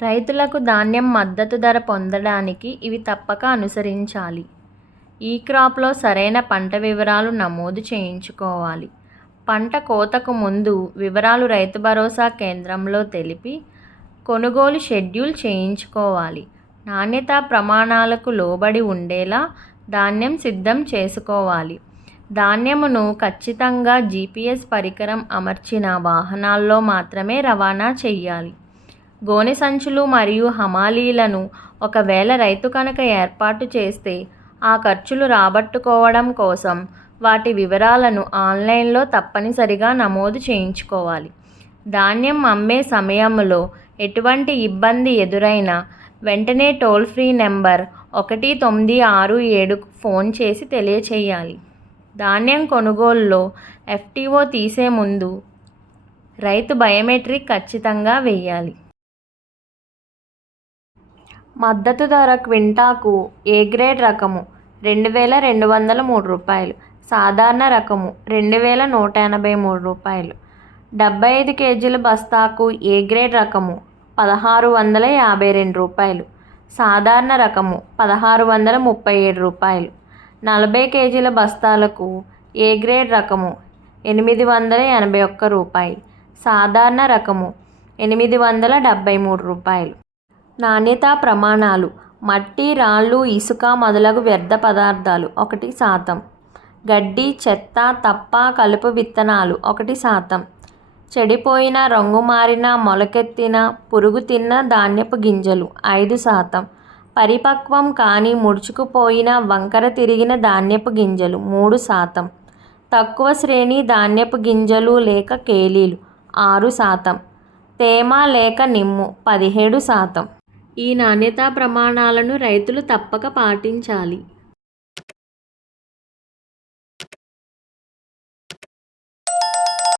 రైతులకు ధాన్యం మద్దతు ధర పొందడానికి ఇవి తప్పక అనుసరించాలి. ఈ క్రాప్లో సరైన పంట వివరాలు నమోదు చేయించుకోవాలి. పంట కోతకు ముందు వివరాలు రైతు భరోసా కేంద్రంలో తెలిపి కొనుగోలు షెడ్యూల్ చేయించుకోవాలి. నాణ్యతా ప్రమాణాలకు లోబడి ఉండేలా ధాన్యం సిద్ధం చేసుకోవాలి. ధాన్యమును ఖచ్చితంగా GPS పరికరం అమర్చిన వాహనాల్లో మాత్రమే రవాణా చేయాలి. గోనె సంచులు మరియు హమాలీలను ఒకవేళ రైతు కనుక ఏర్పాటు చేస్తే ఆ ఖర్చులు రాబట్టుకోవడం కోసం వాటి వివరాలను ఆన్లైన్లో తప్పనిసరిగా నమోదు చేయించుకోవాలి. ధాన్యం అమ్మే సమయంలో ఎటువంటి ఇబ్బంది ఎదురైనా వెంటనే టోల్ ఫ్రీ నెంబర్ 1967కు ఫోన్ చేసి తెలియచేయాలి. ధాన్యం కొనుగోలులో FTO తీసే ముందు రైతు బయోమెట్రిక్ ఖచ్చితంగా వేయాలి. మద్దతు ధర క్వింటాకు ఏ గ్రేడ్ రకము 2203 రూపాయలు, సాధారణ రకము 2183 రూపాయలు. 75 కేజీల బస్తాకు ఏ గ్రేడ్ రకము 1652 రూపాయలు, సాధారణ రకము 1637 రూపాయలు. 40 కేజీల బస్తాలకు ఏ గ్రేడ్ రకము 881 రూపాయలు, సాధారణ రకము 873 రూపాయలు. నాణ్యతా ప్రమాణాలు మట్టి, రాళ్ళు, ఇసుక మొదలగు వ్యర్థ పదార్థాలు 1%, గడ్డి, చెత్త, తప్ప, కలుపు విత్తనాలు 1%, చెడిపోయిన, రంగు మారిన, మొలకెత్తిన, పురుగు తిన్న ధాన్యపు గింజలు 5%, పరిపక్వం కాని, ముడుచుకుపోయిన, వంకర తిరిగిన ధాన్యపు గింజలు 3%, తక్కువ శ్రేణి ధాన్యపు గింజలు లేక కేలీలు 6%, తేమ లేక నిమ్ము 17%. ఈ నాణ్యతా ప్రమాణాలను రైతులు తప్పక పాటించాలి.